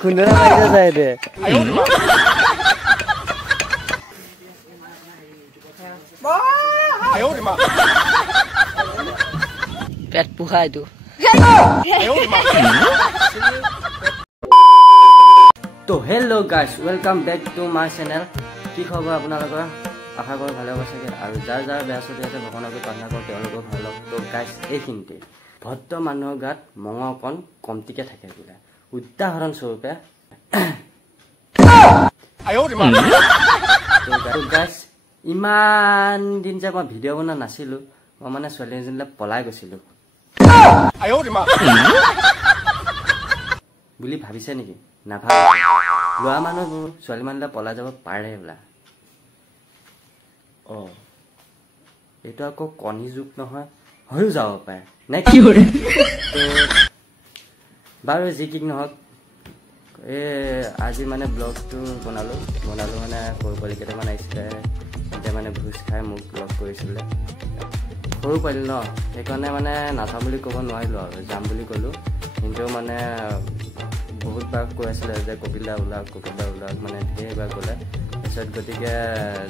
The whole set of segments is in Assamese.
খুন্দনা মাৰিছে চাই দে পেট পোখা এইটো তো hello' guys welcome back to my channel কি খবৰ আপোনালোকৰ আশা কৰোঁ ভালে হ'ব চাগে আৰু যাৰ যাৰ বেয়া চলি আছে ভগৱানকে প্ৰাৰ্থনা কৰোঁ তেওঁলোকৰ ভাল হওক তো গাইজ এইখিনিতে ভদ্ৰ মানুহৰ গাত মঙহ অকণ কমটিকে থাকে বোলে উদাহৰণস্বৰূপে গাইজ ইমান দিন যে মই ভিডিঅ' বনোৱা নাছিলোঁ মই মানে ছোৱালী এজনীলৈ পলাই গৈছিলোঁ বুলি ভাবিছে নেকি নাভাবে ল'ৰা মানুহবোৰ ছোৱালী মানুহলৈ পলাই যাব পাৰে বোলা অঁ এইটো আকৌ কণী যুগ নহয় হৈও যাব পাৰে নে কি বাৰু যি কি নহওক আজি মানে ব্লগটো বনালোঁ মানে সৰু পোৱালি কেইটামান আহিছিলে এতিয়া মানে ভোজ খাই মোক ব্লগ কৰিছিলে সৰু পোৱালি ন সেইকাৰণে মানে নাযাম বুলি ক'ব নোৱাৰিলোঁ আৰু যাম বুলি ক'লোঁ কিন্তু মানে বহুতবাৰ কৈ আছিলে যে কপিলা ওলাওক মানে ধেৰবাৰ ক'লে তাৰপিছত গতিকে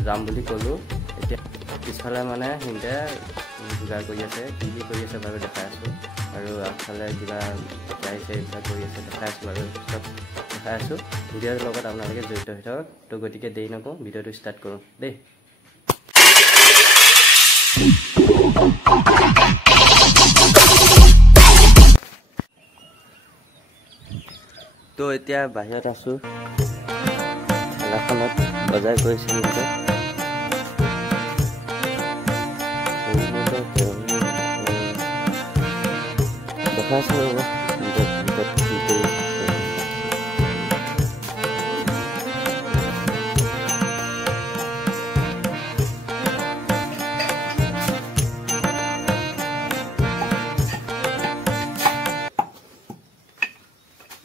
যাম বুলি ক'লোঁ এতিয়া পিছফালে মানে সিহঁতে যোগাৰ কৰি আছে কি কৰি আছে বাৰু দেখাই আছোঁ আৰু আগফালে কিবা গাড়ীছে এইবিলাক কৰি আছে দেখাই আছোঁ বাৰু চব দেখাই আছোঁ ভিডিঅ'ৰ লগত আপোনালোকে জড়িত হৈ থাকক তো গতিকে দেৰি নকৰোঁ ভিডিঅ'টো ষ্টাৰ্ট কৰোঁ দেই তো এতিয়া বাহিৰত আছোঁ খেলাখনত বজাৰ কৰিছোঁ দেখাইছোঁ ৰ'ব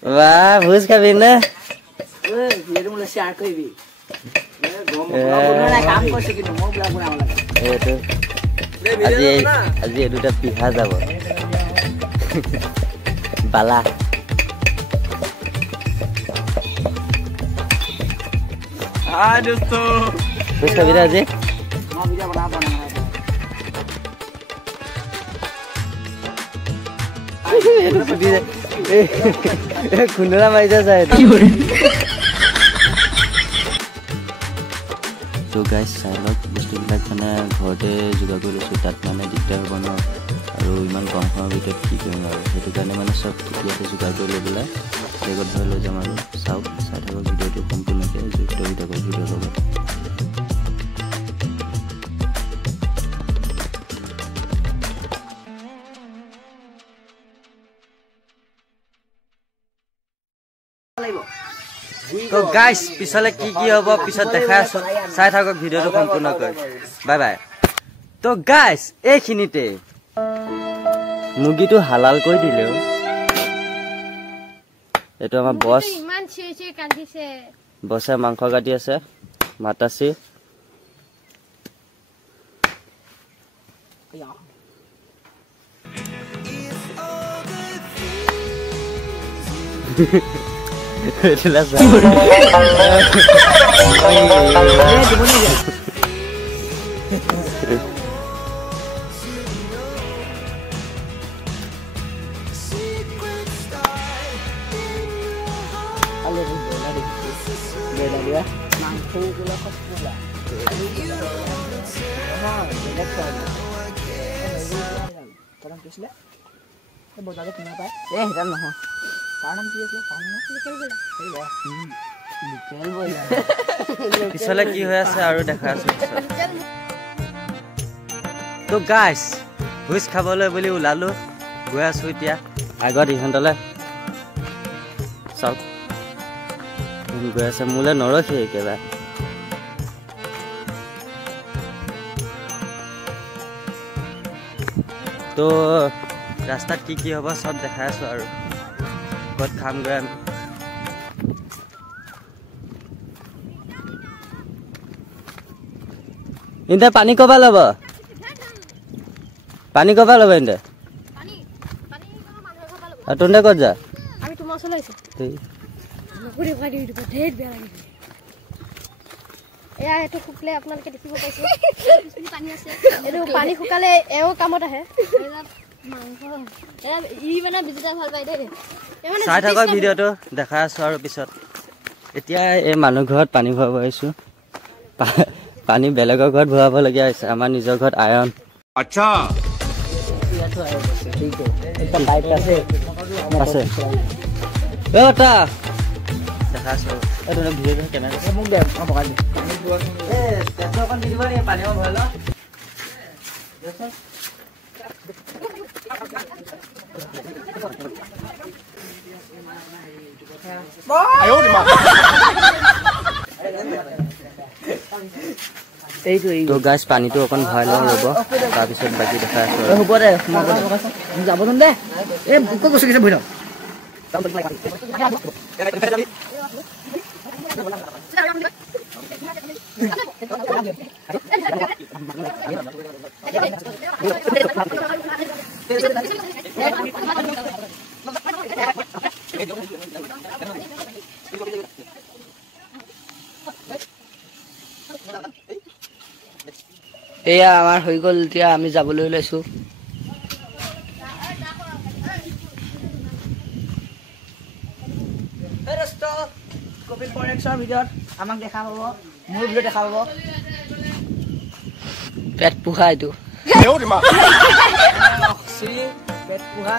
वाह भोज खाबी ना আজি দুটা পিহা যাব বালা ভোজ খাবি না আজি খুন্দনা মাৰিছে চাই তো গাইজ চাই লওক বস্তুবিলাক মানে ঘৰতে যোগাৰ কৰি লৈছোঁ তাত মানে দিগদাৰ হ'ব ন আৰু ইমান কম সময়ৰ ভিতৰত কি কৰিম আৰু সেইটো কাৰণে মানে চব ইয়াতে যোগাৰ কৰি লৈ পেলাই বেগত ভৰাই লৈ যাম আৰু চাওক চাই থাকক ভিডিঅ'টো সম্পূৰ্ণকৈ জড়িত হৈ থাকক ভিডিঅ'ৰ লগত তো গাইজ পিছলে কি হ'ব পিছত দেখাই আছো চাই থাকক ভিডিঅ'টো সম্পূৰ্ণকৈ বাই বাই তো গাইজ এইখিনিতে মুৰ্গীটো হালাল কৰি দিলেও এইটো আমাৰ বছ বছে মাংস কাটি আছে মাতাচি পিছলে কি হৈ আছে আৰু দেখা আছো তো গাইজ ভোজ খাবলৈ বুলি ওলালো গৈ আছো এতিয়া আগত ইহঁতলৈ চাওক গৈ আছে মোলৈ নৰখি একেবাৰে তো ৰাস্তাত কি হ'ব চব দেখাই আছো আৰু ক'ত খামগৈ আমি ইন্দে পানী কবা ল'ব আৰু তহঁতে ক'ত যা আমি তোমাৰ ওচৰলৈ আহিছোঁ নকৰি পাৰি দিব ধেৰ বেয়া লাগিছে এয়া এইটো শুকলে আপোনালোকে দেখিব পাইছে পানী আছে এইটো পানী শুকালে এও কামত আহে মাংস ই মানে বিজিটা ভাল পাই দেই চাই থকা ভিডিঅ'টো দেখাই আছোঁ আৰু পিছত এতিয়া এই মানুহ ঘৰত পানী ভৰাব আহিছোঁ পানী বেলেগৰ ঘৰত ভৰাবলগীয়া হৈছে আমাৰ নিজৰ ঘৰত আইৰণ আচ্ছা আছে তা দেখা আছোঁ ভিডিঅ'টো কেনেকৈ মোক দে পকাই দিব পানী ভৰাই ল তো গাইছ পানীটো অকণ ভৰাই লওঁ ৰ'ব তাৰপিছত বাকী দেখাই আছোঁ হ'ব দে যাব দে এই বুক কৈছোঁ কিছু ভৰি এয়া আমাৰ হৈ গ'ল এতিয়া আমি যাবলৈ ওলাইছোঁ আমাক দেখা পাব মোৰ ভিডিঅ' দেখা পাব পেট পোহা এইটো পেট পোহা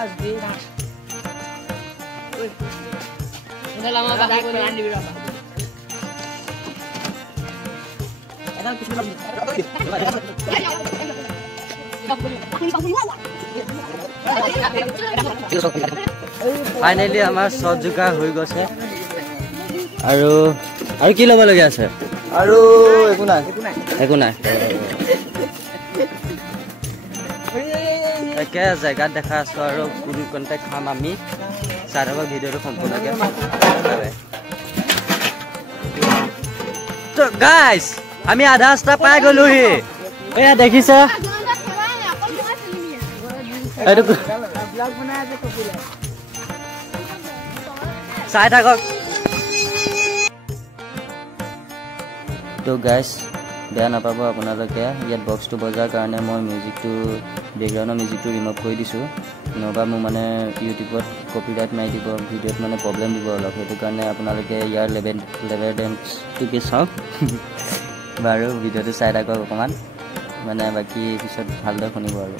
ফাইনেলি আমাৰ চট জোকা হৈ গৈছে আৰু কি ল'বলগীয়া আছে আৰু একো নাই একে জেগাত দেখা আছোঁ আৰু কোন কণ্টেক খাম আমি চাই থকা ভিডিঅ'টো সম্পূৰ্ণকৈ তো গাইছ আমি আধা ৰাস্তা পাই গ'লোহি এয়া দেখিছা চাই থাকক তো গাইছ বেয়া নাপাব আপোনালোকে ইয়াত বক্সটো বজাৰ কাৰণে মই মিউজিকটো বেকগ্ৰাউণ্ডৰ মিউজিকটো ৰিমুভ কৰি দিছোঁ নহ'বা মোৰ মানে ইউটিউবত কপিৰাইট মাৰি দিব ভিডিঅ'ত মানে প্ৰব্লেম দিব অলপ সেইটো কাৰণে আপোনালোকে ইয়াৰ লেভেল ডেন্সটোকে চাওক বাৰু ভিডিঅ'টো চাই থাকক অকণমান মানে বাকী পিছত ভালদৰে শুনিব আৰু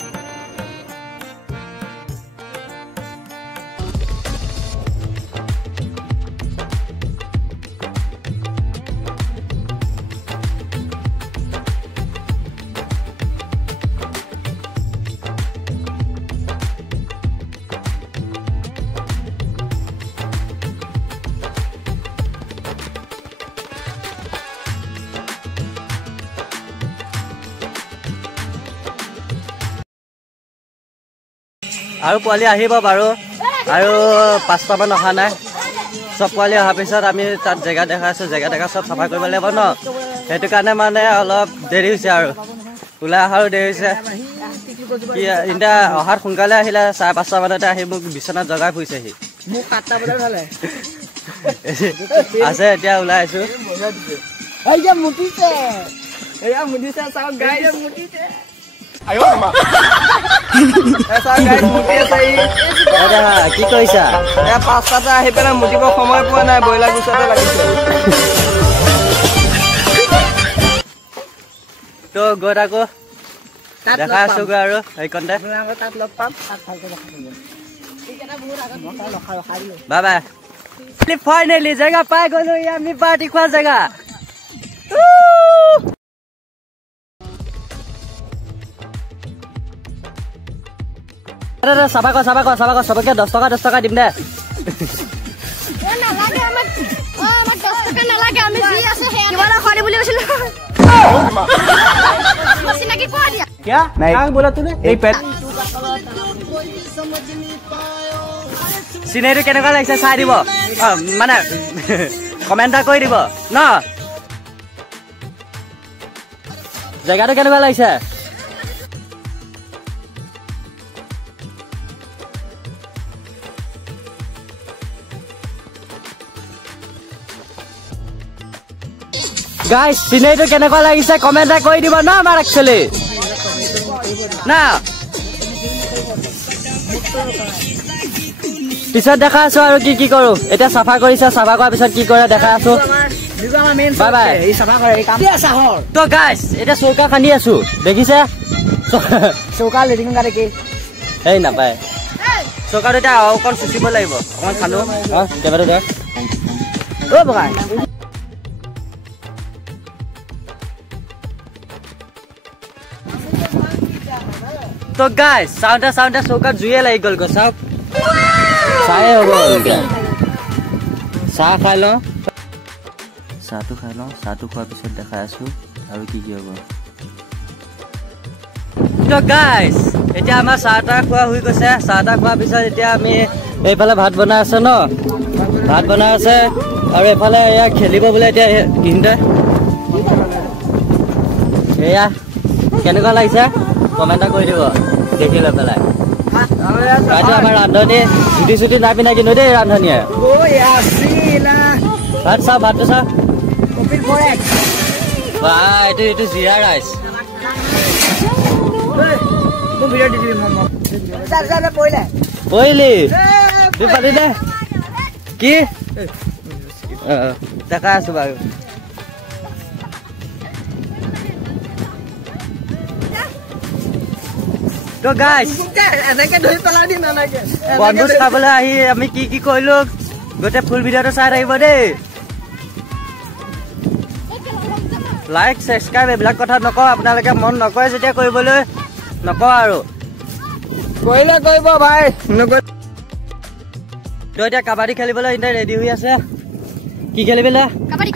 আৰু পোৱালি আহিব বাৰু আৰু 5টামান অহা নাই চব পোৱালি অহাৰ পিছত আমি তাত জেগা দেখাই আছোঁ জেগা চব চাফা কৰিব লাগিব ন সেইটো কাৰণে মানে অলপ দেৰি হৈছে আৰু ওলাই অহাৰো দেৰি হৈছে কি এতিয়া অহাত সোনকালে আহিলে 5:30 মানতে আহি মোক বিচনাত জগাই ফুৰিছেহি মোক 7টা বজাত হ'লে আছে এতিয়া ওলাই আহিছোঁ চাওক গাইছ কি কৰিছা 5টাতে আহি পেলাই মুতিব সময় পোৱা নাই ব্ৰইলাৰ গুচাতে লাগিছে তো গৈ থাকো দেখাই আছোগৈ আৰু সেইকণতে তাত লগ পাম বাই বাই ফাইনেলি জেগা পাই গ'লো আমি পাৰ্টি খোৱা জেগা চাবা ক চবকে 10 টকা দিম দে চিনেৰীটো কেনেকুৱা লাগিছে চাই দিব মানে কমেণ্ট এটা কৰি দিব ন জেগাটো কেনেকুৱা লাগিছে গাইস চিনেৰিটো কেনেকুৱা লাগিছে কমেন্ট এটা কৰি দিব ন আমাৰ একচুৱেলি না পিছত দেখা আছো আৰু কি কৰো এতিয়া চাফা কৰিছে চাফা কৰাৰ পিছত কি কৰে দেখা আছো বাই বাই তো গাইস এতিয়া চৌকা খান্দি আছো দেখিছে চৌকা লেডিং গাড়ী কি এই নাপায় চৌকাটো এতিয়া অকণ চুচিব লাগিব অকণ খালো কেইবাটো দে অ বগাই তো গাইস চাউন্ডে চৌকাত জুইয়ে লাগি গ'ল গো চাওক চাই হ'ব চাহ খাই লওঁ চাহটো খাই লওঁ চাহটো খোৱাৰ পিছত দেখাই আছো আৰু কি হ'ব তো গাইস এতিয়া আমাৰ চাহ তাহ খোৱা হৈ গৈছে চাহ তাহ খোৱাৰ পিছত এতিয়া আমি এইফালে ভাত বনাই আছে ন ভাত বনাই আছে আৰু এইফালে এয়া খেলিব বোলে এতিয়া কিনতে এয়া কেনেকুৱা লাগিছে কমেণ্ট কৰি দিব দেখি লৈ পেলাই আমাৰ ৰান্ধনী চুটি নাই পিনে কিন্তু দেই ৰান্ধনীয়ে ভাত চাওঁ ভাতটো চাওঁ এইটো জিৰা ৰাইচ পঢ়িলি তুই পালি দে কি দেখা আছো বাৰু তো গাইস এনেকে ধৰি পেলাই দিম এনেকে বনভোজ খাবলৈ আহি আমি কি কৰিলো গোটেই ফুল ভিডিঅ'টো চাই থাকিব দেই লাইক সাবস্ক্ৰাইব এইবিলাক কথা নকওঁ আপোনালোকে মন নকৰে যেতিয়া কৰিবলৈ নকওঁ আৰু কৰিলে কৰিব ভাই তো এতিয়া কাবাডী খেলিবলৈ এতিয়া ৰেডি হৈ আছে কি খেলিবলৈ কাবাডী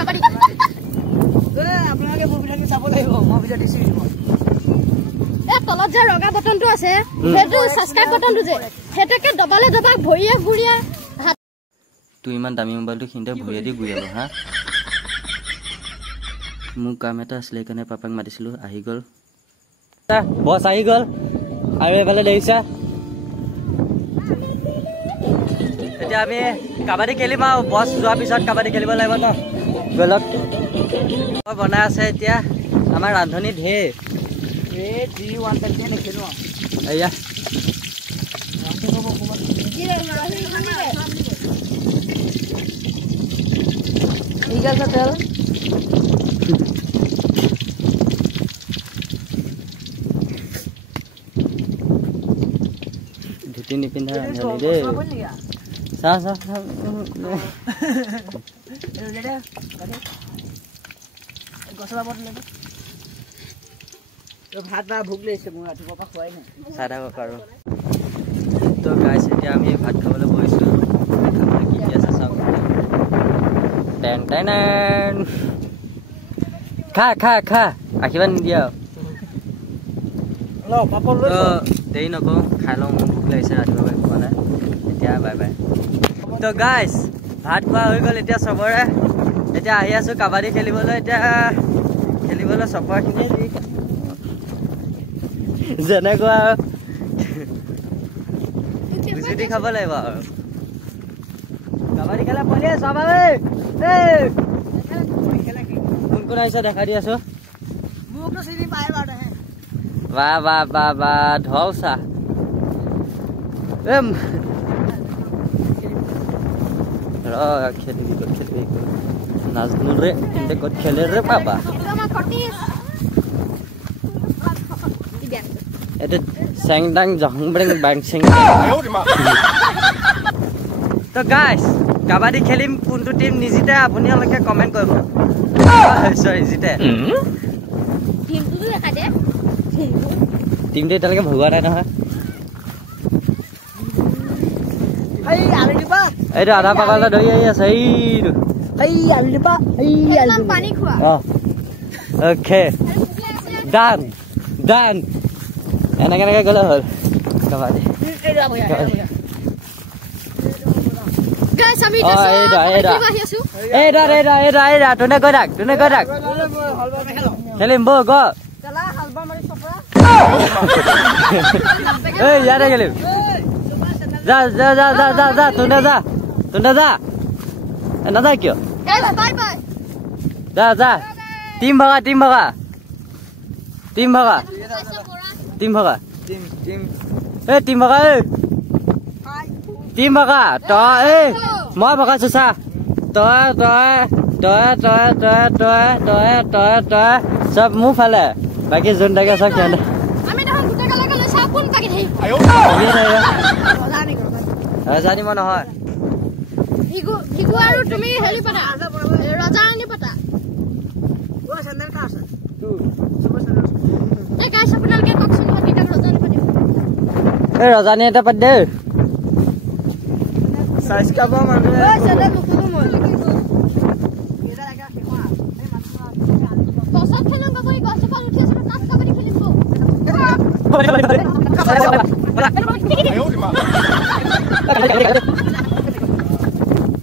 আপোনালোকে মোৰ ভিডিঅ'টো চাব লাগিব মই ভিডিঅ' দিছো তলত যে ৰঙা বটনটো আছে সেইটো সাবস্ক্ৰাইব বটনটো যে হেতেকে দবালে দবা ভৰিয়ে ঘুৰিয়ে তুই ইমান দামী মোবাইলটো খিনতে ভৰিয়ে দি ঘূৰিব হা মোৰ কাম এটা আছিলে কাৰণে পাপাক মাতিছিলো আহি গ'ল বছ আহি গ'ল আৰু এইফালে দেখিছা এতিয়া আমি কাবাডী খেলিম আৰু বছ যোৱাৰ পিছত কাবাডী খেলিব লাগিব ন গ'লক বনাই আছে এতিয়া আমাৰ ৰান্ধনী ঢেৰ এয়া ধুতি নিপিন্ধা ৰান্ধনী দেই চাহ ভাত বা ভোক লাগিছে মোৰ ৰাতিপুৱাৰ পৰা খোৱাই নাই চাই থাকক আৰু তো গাইছ এতিয়া আমি ভাত খাবলৈ বহিছোঁ কি কি আছে চাওক খা আশীৰ্বাদ নিদিয়া দেৰি নকওঁ খাই লওঁ মোৰ ভোক লাগিছে ৰাতিপুৱা খোৱা নাই এতিয়া বাই বাই তো গাইছ ভাত খোৱা হৈ গ'ল এতিয়া চবৰে এতিয়া আহি আছোঁ কাবাডী খেলিবলৈ এতিয়া খেলিবলৈ চবৰখিনি যেনেকুৱা বুজি খাব লাগিব আৰু কাবাডী খেলা পঢ়ি কোন কোন আহিছে দেখা দি আছো বা ঢল চা খেলিবি নাজনো ৰে কিন্তু ক'ত খেলে ৰে বাবা এটা চেংডাং জংব্ৰেং বাং চেং তো গাইছ কাবাডী খেলিম কোনটো টিম নিজিতে আপোনালোকে কমেণ্ট কৰিব সৰি জিতে টিমটো এতিয়ালৈকে ভগোৱা নাই নহয় এইটো আধা পাগলা ধৰি আহি আছে অ'কে ডান এনেকে গ'লে হ'ল কাবাডী তোনে গৈ থাক খেলিম বৌ গ ইয়াতে খেলিম যা তোনে যা নাযা কিয় যা টিম ভাগা টিম ভাগা টিম ভাগা টিম ভাগা এ টিম ভাগা এ টিম ভাগা তই এ মই ভাগাইছো চা তই তই তই তই তই তই তই তই তই চব মোৰ ফালে বাকী যোন থাকে চব সিহঁতে জানিব নহয় ভিগু আৰু তুমি হেৰি পাতা ৰজাৰাণী পাতা আপোনালোকে কওকচোন এই ৰজানী এটা পাতি দে স্বাস্থ্য মানুহে গছত খেলো বাবুই গছপাত উঠি আছে তাত কাবাডী খেলিব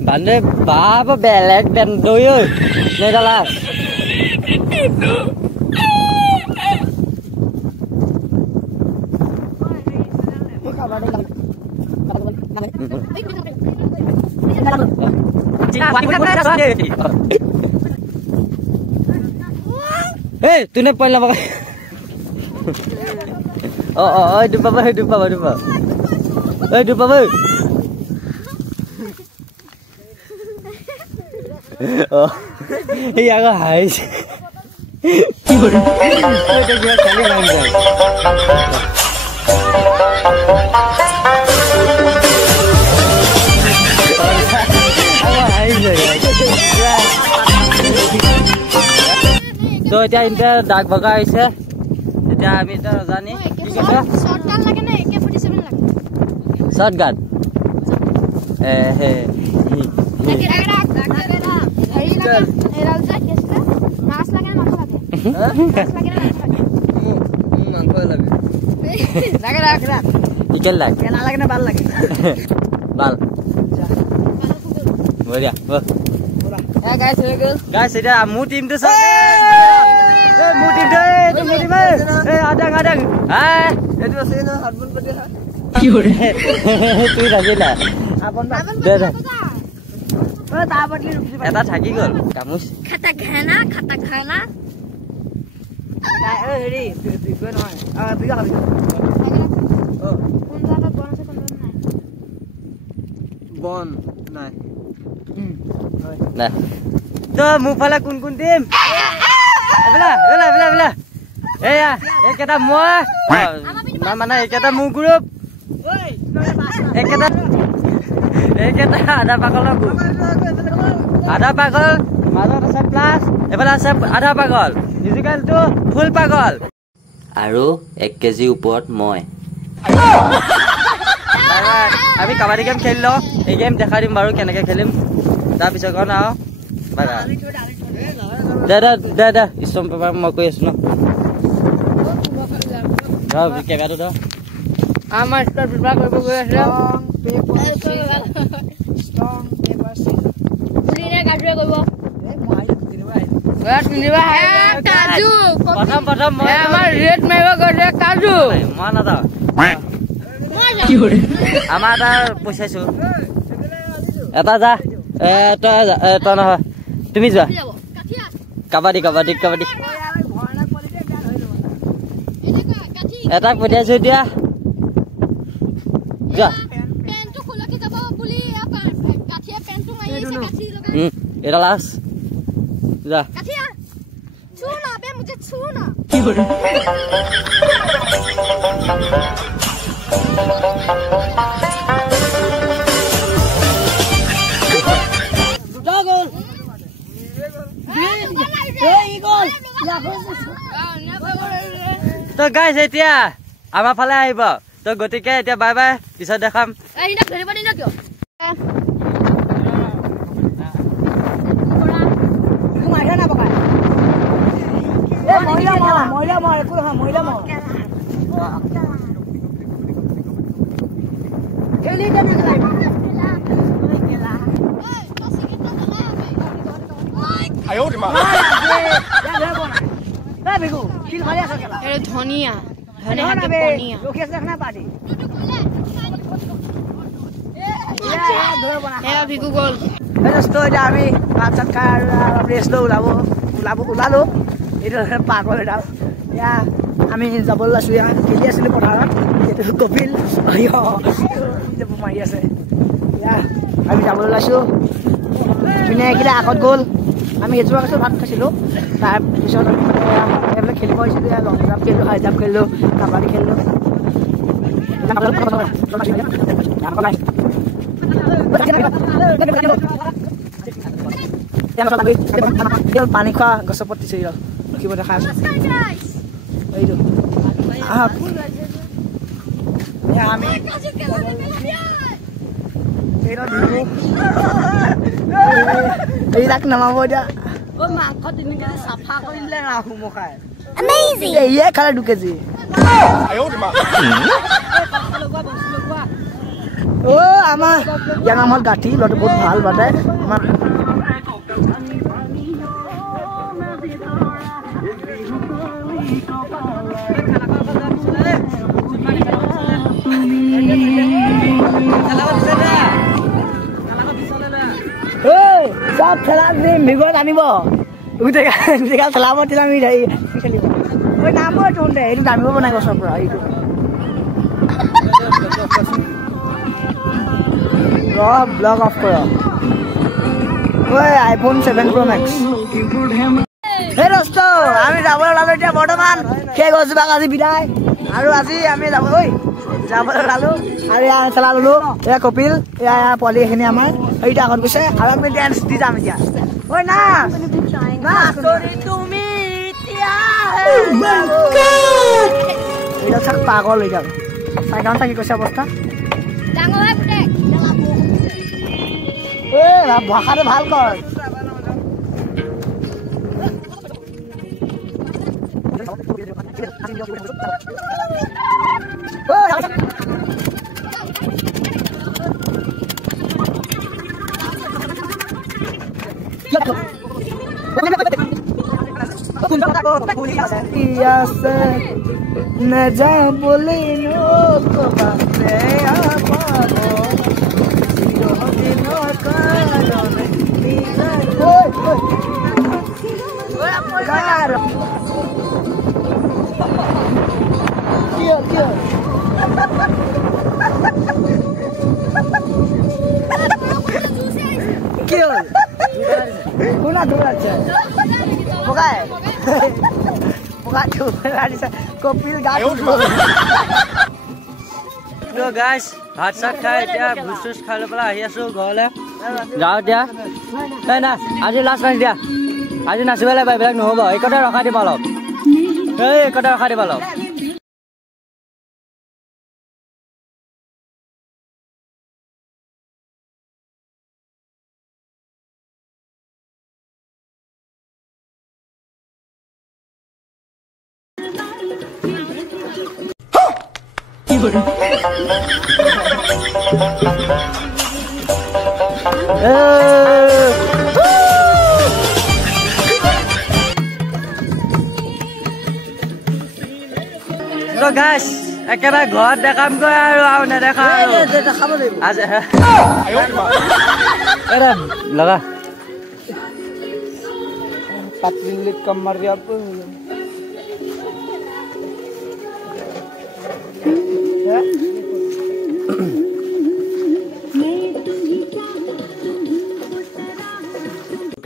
বান্দে বাপ বেলেগ বেন্দই ঐ নেদালা Hey, tu nak poin lama. Oh, dupa apa? Dupa apa? Oh, ini agak high. Kita juga kali lagi. So এতিয়া ইনতে ডাক ভগা হৈছে এতিয়া আমি এটা জানি কি কৈছে শটগান লাগে না AK47 লাগে শটগান হে এরাল যা কেসটা মাছ লাগে না মাংস লাগে মাছ লাগে না মাংস লাগে লাগে রাখ ইকেল লাগ কেনা লাগে না বাল লাগে বাল বঢ়িয়া গাইস এটা মু টিম তো সব এ মু টিম দে তো মু টিম এ আডাং এটো আছে না হাতবন পটে কি হরে তুই রাজি না আপন দে দে ও তা বটলি রুপি এটা থাকি গল কামুস খাতা খানা এ হেৰি বিগো নহয় বিগা হবে ও কোন জায়গা বন আছে কোন নাই বন নাই না তো মু ফালা কোন টিম এবেলা এয়া একেটা মই না মানে একেটা মু গ্ৰুপ একেটা আধা পাগল মাজত আছে প্লাস এবেলা আছে আধা পাগল ফিজিক্যালটো ফুল পাগল আৰু 1 কেজি ওপৰত মই আমি কাবাডী গেম খেলিলো এই গেম দেখা দিম বাৰু কেনেকৈ খেলিম তাৰ পিছত কোন আও বাগা দাদা ষ্টম পেপাৰ মই কৈ আছো ন কেমেৰাটো দ আমাৰ ষ্টম পেপাৰ কৰিব গৈ আছে ষ্টম পেপাৰ পুলিনে গাজুৱে কৰিব কাজু প্ৰথম মই আমাৰ ৰেড মাৰিব গৈছে কাজু মই নাযাওঁ কি হৰে আমাৰ তাৰ পইচাইছো এটা যা তই নহয় তুমি যোৱা কাবাডী এটা পঠিয়াইছো এতিয়া যোৱা এটা লাষ্ট যা কি হৰে তো গাইজ এতিয়া আমাৰ ফালে আহিব তো গতিকে এতিয়া বাই বাই পিছত দেখাম ধনিয়া ভিগু গ'ল আমি ভাত চাত খাই আৰু ৰেষ্ট লৈ ওলাব ওলালো এইটো পাগল এডাল এয়া আমি যাবলৈ লৈছোঁ এয়া খেলি আছিলোঁ পথাৰত এইটো কপিল মাৰি আছে এয়া আমি যাবলৈ লৈছোঁ ধুনীয়া এইকেইটা আগত গ'ল আমি এযোৰ আগত ভাত খাইছিলোঁ তাৰপিছত এইবিলাক খেলিব আহিছিলোঁ এয়া লং জাম্প খেলিলোঁ হাই জাম্প খেলিলোঁ কাবাডী খেলিলোঁ পানী খোৱা গছৰ ওপৰত দিছে ৰখিব দেখা আছো এইটো আমি এইবিলাক নমাব এতিয়া মাংস 3 কেজি চাফা কৰিলে ৰাখো মই খাই এয়ে খালে 2 কেজি আমাৰ ইয়াৰ নাম হ'ল গাঠি ল'ৰাটো বহুত ভাল বাটে আমাৰ সব খেলা মিগত আনিব গোটেই খেলাব তেতিয়া আমি খেলিব ওই নাম তোলে এইটো দামিব বনাই গছৰ পৰা এইটো ব্লগ অফ কৰ ওই আইফোন 7 Pro Max হে দোস্ত আমি যাবলৈ ওলালো এতিয়া বৰ্তমান সেই গছজোপাক আজি বিদায় আৰু আজি আমি যাবলৈ ওলালো আৰু এয়া খেলা ললো এয়া কপিল এয়া পোৱালি এইখিনি আমাৰ এইটা আগত গৈছে আৰু আমি ডেন্স দি যাম এতিয়া ঐ না তুমি এটা চাক পাগল হৈ যাম চাইকান থাকি কৈছে অৱস্থা ভাষাটো ভাল কৰ न जा बोले नो तो बाते आपो सिरो दिनो कालो नी ओए यार कियो कोना दूर আছে বগায় কপিল গাইছ ভাত চাত খাই এতিয়া ভোজ চোজ খাই লৈ পেলাই আহি আছো ঘৰলৈ যাওঁ এতিয়া এই না আজি লাষ্ট নাচ দিয়া আজি নাচিব লাগিব এইবিলাক নহ'ব এইকতে ৰখাই দিম অলপ এইকতে ৰখাই দিম অলপ গাইছ একেবাৰে ঘৰত দেখামগৈ আৰু নেদেখা দেখাব লগা पतली कमर दिया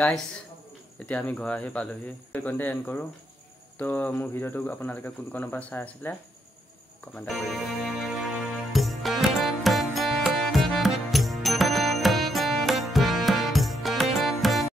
গাইছ এতিয়া আমি ঘৰ আহি পালোহি এইকণতে এণ্ড কৰোঁ তো মোৰ ভিডিঅ'টো আপোনালোকে কোন কোনৰ পৰা চাই আছিলে কমেণ্ট কৰি দিব